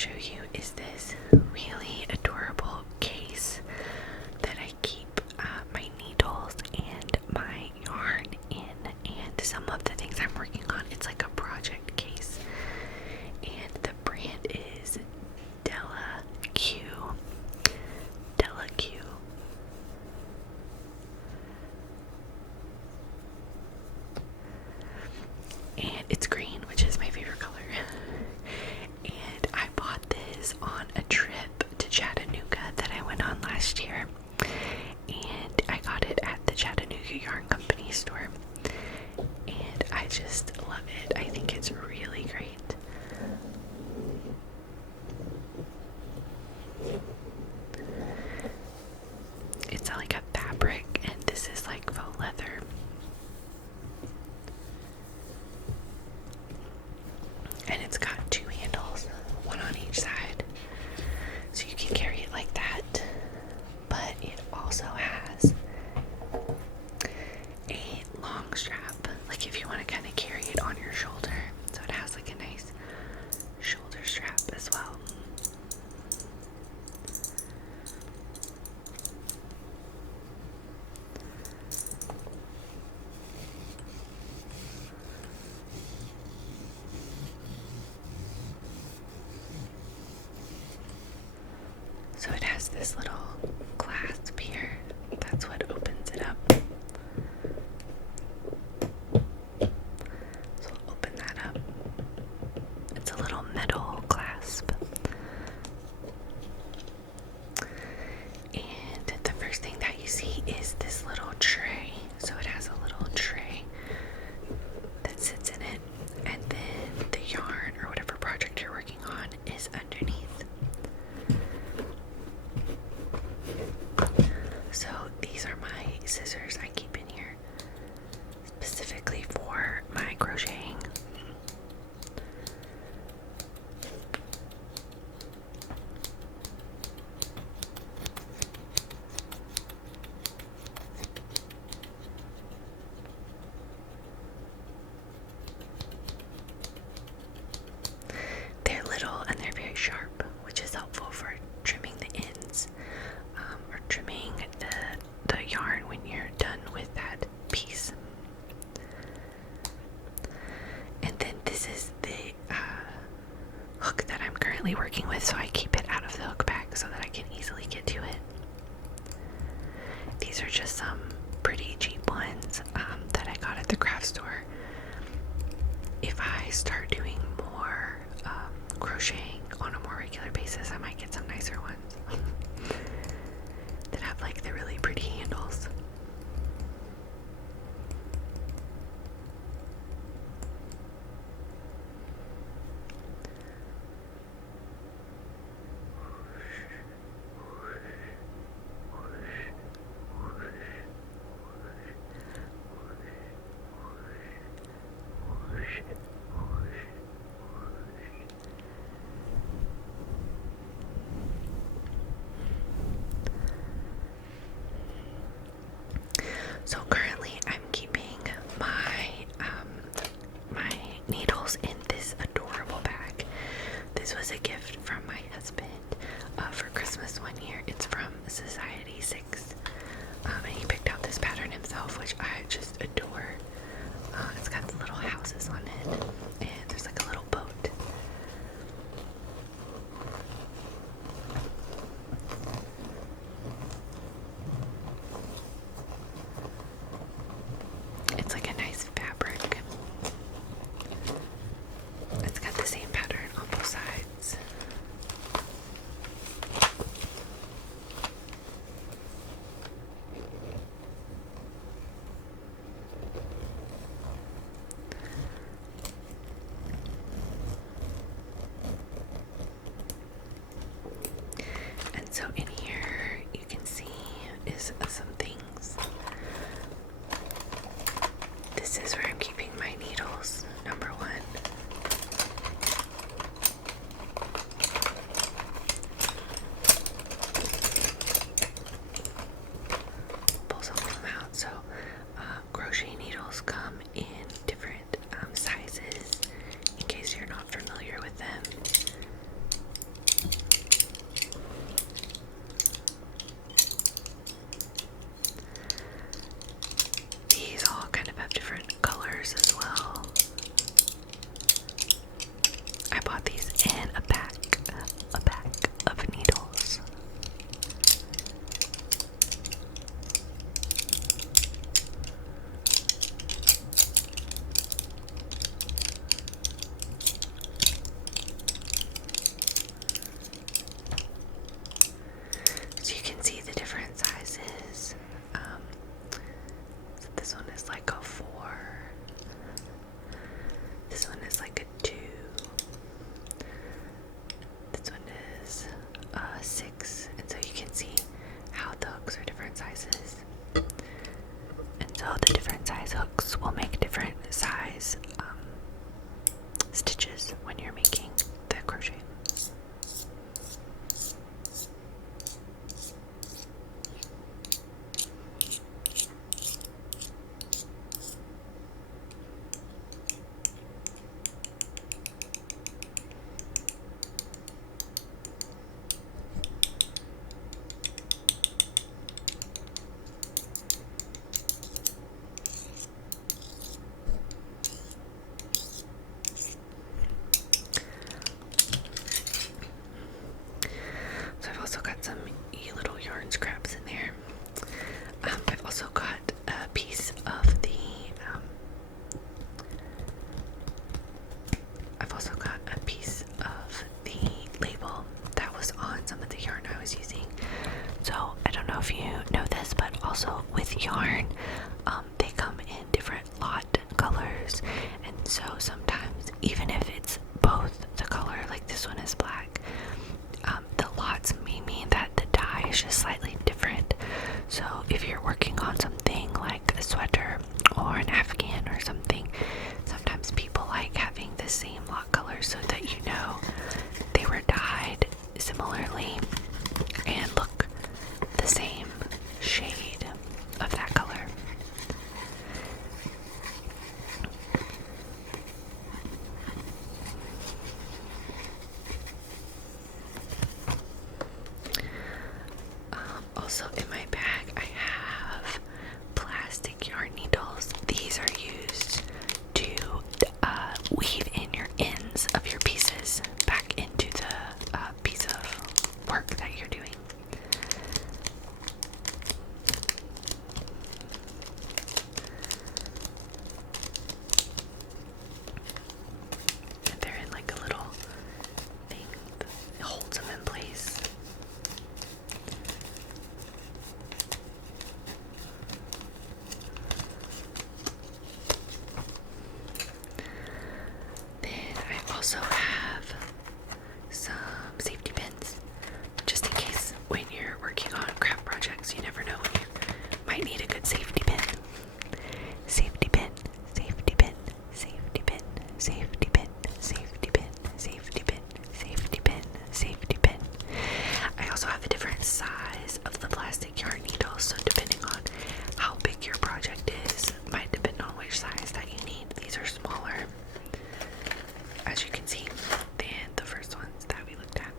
show you is this really adorable case that I keep my needles and my yarn in, and some of the things I'm working on. It's like a project case, and the brand is Della Q. And it's green, which is my favorite color. And I bought this on a trip to Chattanooga that I went on last year. And I got it at the Chattanooga Yarn Company store. And I just love it. I think it's really great. It's like a fabric, and this is like faux leather. And it's got two handles, one on each side, so you can carry it like that. But it also has a long strap, like if you want to kind of carry it on your shoulder. So it has like a nice shoulder strap as well. So it has this little clasp here. That's what opens it up. So we'll open that up. It's a little metal clasp. And the first thing that you see is this little tray. So it has a little tray that sits in it. And then the yarn or whatever project you're working on is underneath. So these are my scissors I keep in here specifically for my crocheting. They're little and they're very sharp, which is helpful for trimming the ends. Or trimming the yarn when you're done with that piece. And then this is the hook that I'm currently working with, so I keep it out of the hook bag so that I can easily get to it. These are just some pretty cheap ones that I got at the craft store. If I start doing more crocheting on a more regular basis, I might get some nicer ones that have like the really pretty handles. So currently I'm keeping my needles in this adorable bag. This was a gift from my husband for Christmas one year. It's from Society 6. And he picked out this pattern himself, which I just adore. It's got the little houses on it, and there's like a little boat. It's like a nice fabric. It's got the same pattern on both sides. if you know this, but also with yarn, they come in different lot colors, and so sometimes even if it's both the color, like this one is black, the lots may mean that the dye is just slightly different. So if you're working on something like a sweater or an afghan or something, sometimes people like having the same lot color so that you know they were dyed similarly and look the same shade of that color. Also in my bag I have plastic yarn needles. These are used to weave in your ends of your pieces back into the piece of work that you're doing. And they're in like a little thing that holds them in place. I also have some safety pins, just in case when you're working on craft projects, you never know when you might need a good safety pin. Safety pin, safety pin, safety pin, safety pin, safety pin, safety pin, safety pin, safety pin. I also have a different size of the plastic yarn needles, so depending on how big your project is, might depend on which size that you need. These are smaller, as you can see, than the first ones that we looked at.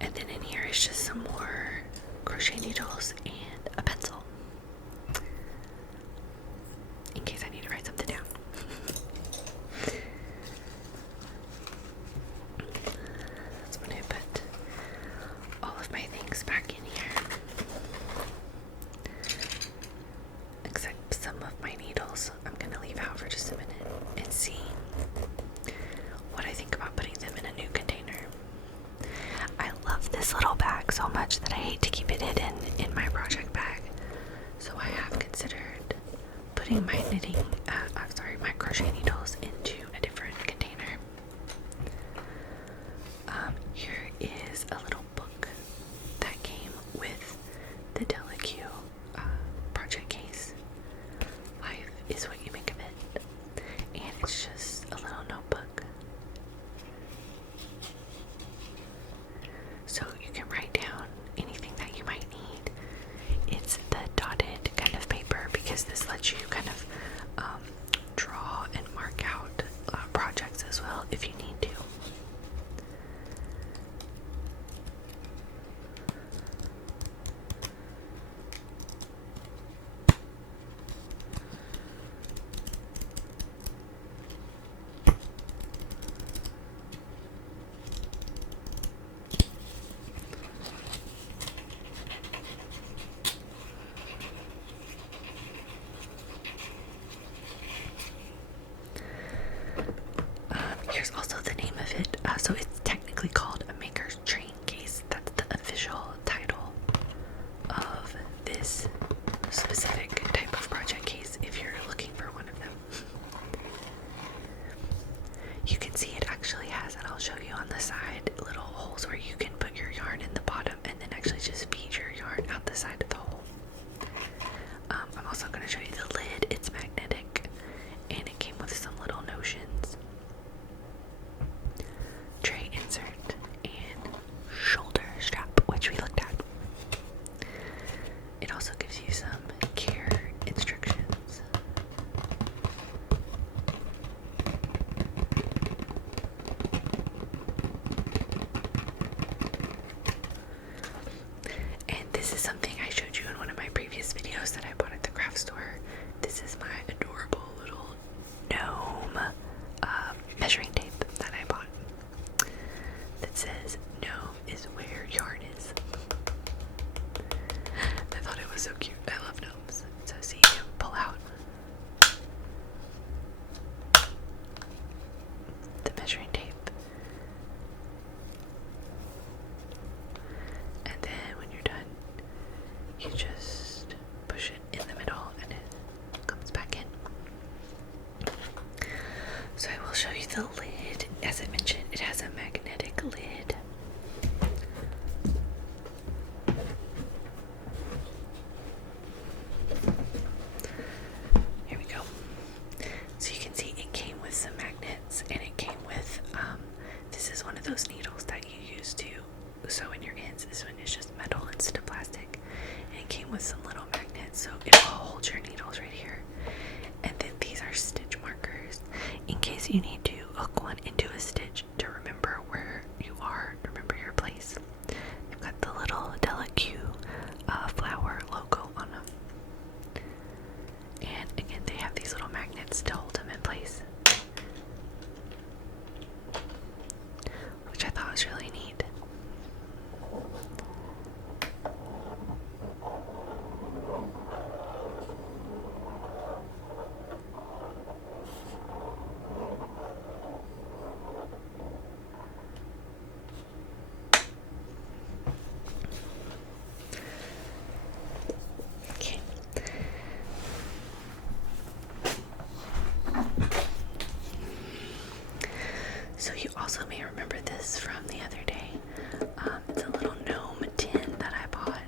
And then in here is just some more crochet needles and a pencil, in case I need to write something down. That's when I put all of my things back in here, except some of my needles I'm gonna leave out for just a minute and see what I think about putting them in a new container. I love this little bag so much that I hate to keep it hidden in my project bag, so I have considered putting my my crochet needles into a different container. Here is a little book that came with the Delicue project case. Life is what you make of it, and it's just a little notebook, so you can write down anything that you might need. It's the dotted kind of paper because this lets you kind of draw and mark out projects as well if you need to. Here's also the name of it. So it's technically called a maker's train case. That's the official title of this specific type of project case if you're looking for one of them. You can see it actually has, and I'll show you on the side, little holes where you can put your yarn in the bottom and then actually just feed your yarn out the side of the hole. I'm also going to show you the lid. It's magnetic, and it came with some little notions. Tray insert and shoulder strap, which we looked at. It also gives you some care instructions. And this is something I showed you in one of my previous videos that I bought at the craft store. This is my adorable little gnome measuring tape that I bought that says gnome is where yarn is. I thought it was so cute. I love gnomes. So see, you pull out the measuring tape hold your needles right here. And then these are stitch markers in case you need to hook one into a stitch to remember where you are, remember your place. They've got the little Delicue flower logo on them. And again, they have these little magnets to hold them in place, which I thought was really neat. Okay. So you also may remember this from the other day. It's a little gnome tin that I bought.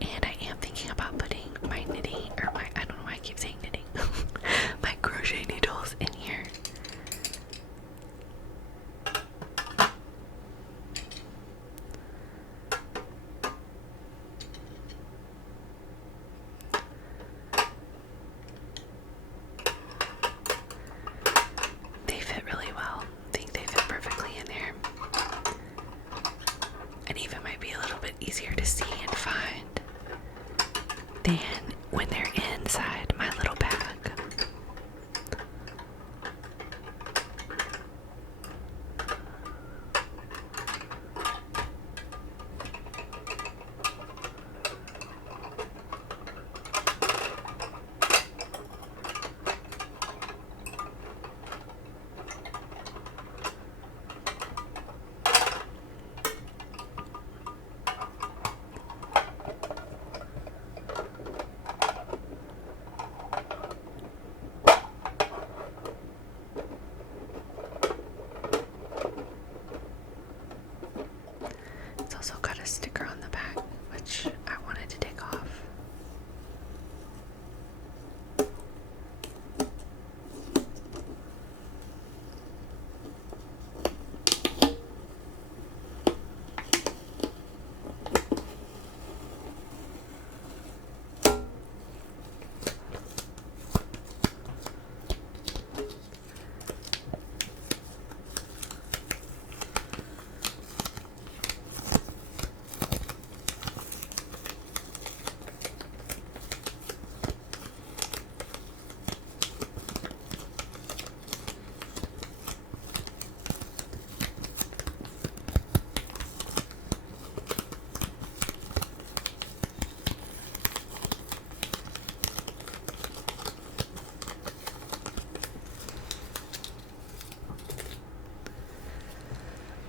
And I am thinking about putting my knitting, or my, I don't know why I keep saying knitting, my crochet needles in here. They fit really well. I think they fit perfectly in there. And even might be a little bit easier to see and find than when they're inside my little bag. It's also got a sticker on the back, which I wanted to take off.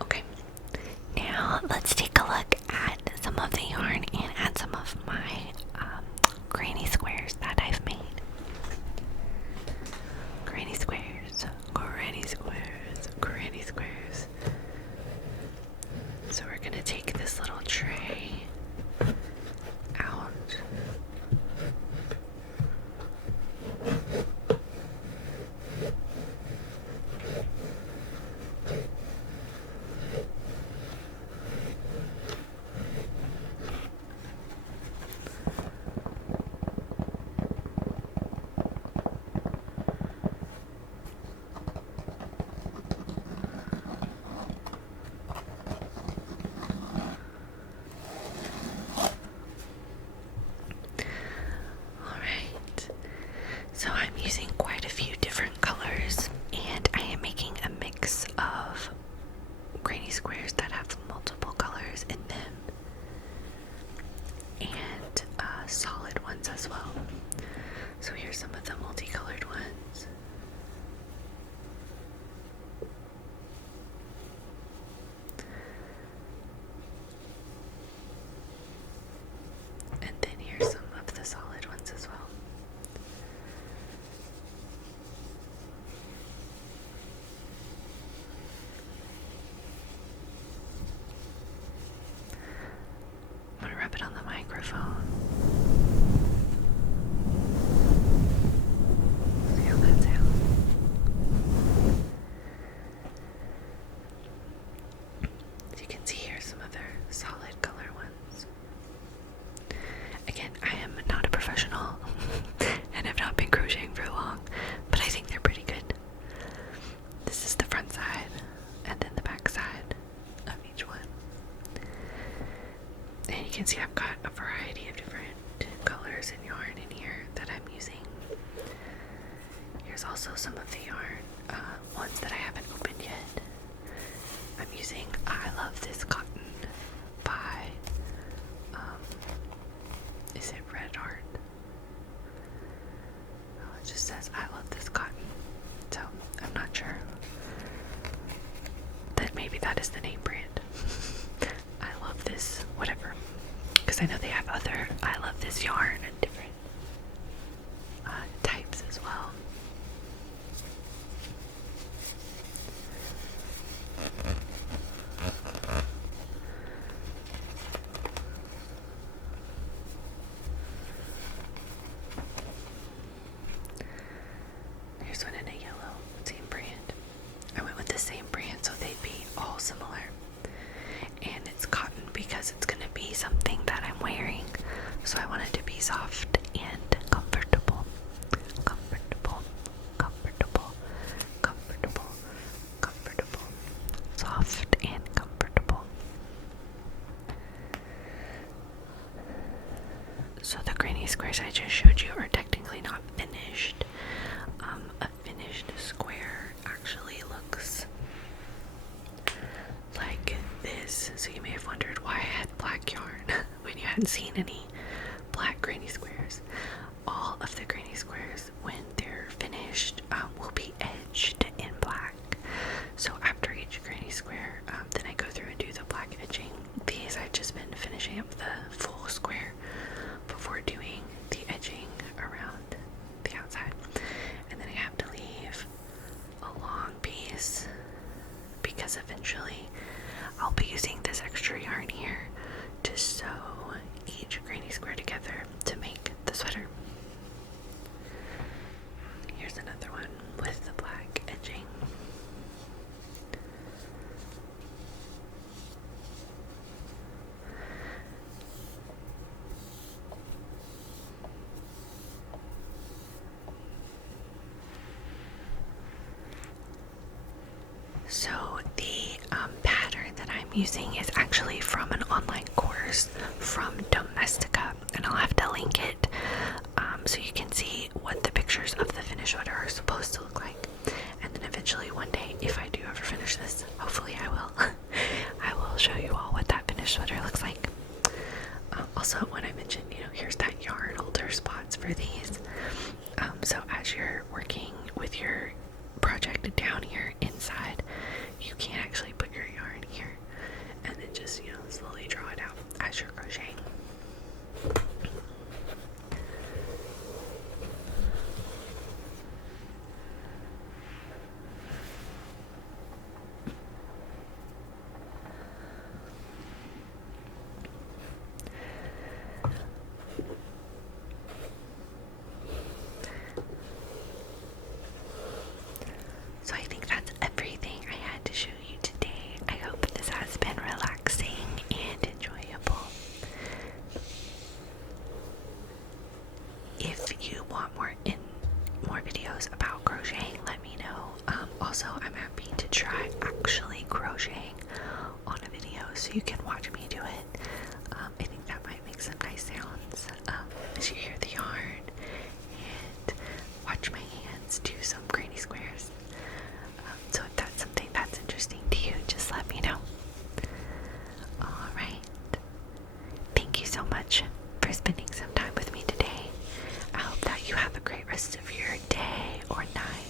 Okay, now let's take a look at some of the yarn and add some of my granny squares that I've made. Granny squares, granny squares, granny squares. So we're gonna take this little tray out. So I'm using quite a few different colors, and I am making a mix of granny squares that have multiple colors in them and solid ones as well. So here's some of the multicolored ones. And then here's some of the solid ones as well. I'm gonna rub it on the microphone. See how that sounds. see, I've got a variety of different colors and yarn in here that I'm using. Here's also some of the yarn, ones that I haven't opened yet. I'm using I Love This Cotton by, is it Red Art? Oh, it just says I Love This Cotton, so I'm not sure. That maybe that is the name brand. I love this, whatever. Because I know they have other I Love This yarn and different types as well. Here's one in a yellow, same brand. I went with the same brand so they'd be all similar. And it's cotton because it's going to be something that I'm wearing. So I want it to be soft and comfortable. Comfortable, comfortable, comfortable, comfortable. Soft and comfortable. So the granny squares I just showed you are technically not finished. A finished square actually looks like this. So you may have wondered why I had black yarn when you hadn't seen any black granny squares. All of the granny squares, when they're finished, will be edged in black. So after each granny square, then I go through and do the black edging. These I've just been finishing up the full square before doing the edging around the outside. And then I have to leave a long piece because eventually I'll be using this extra yarn here to sew each granny square together to make the sweater. Here's another one with the black edging. So the pattern that I'm using is actually from an online course from Domestika, and I'll have to link it so you can see what the pictures of the finished sweater are supposed to look like. And then eventually one day, if I do ever finish this, hopefully I will, I will show you all what that finished sweater looks like. Also, when I mentioned, here's that yarn holder spots for these. So as you're working with your project down here inside, you can actually put your yarn here and then just slowly draw it out as you're crocheting. So I think that's everything I had to show you today. I hope this has been relaxing and enjoyable. If you want more videos about crocheting, let me know. Also, I'm happy to try actually crocheting on a video so you can watch me do it. I think that might make some nice sounds as you hear the yarn and watch my hands do some granny squares. So if that's something that's interesting to you, just let me know. Alright. Thank you so much for spending some time with me today. I hope that you have a great rest of your day or night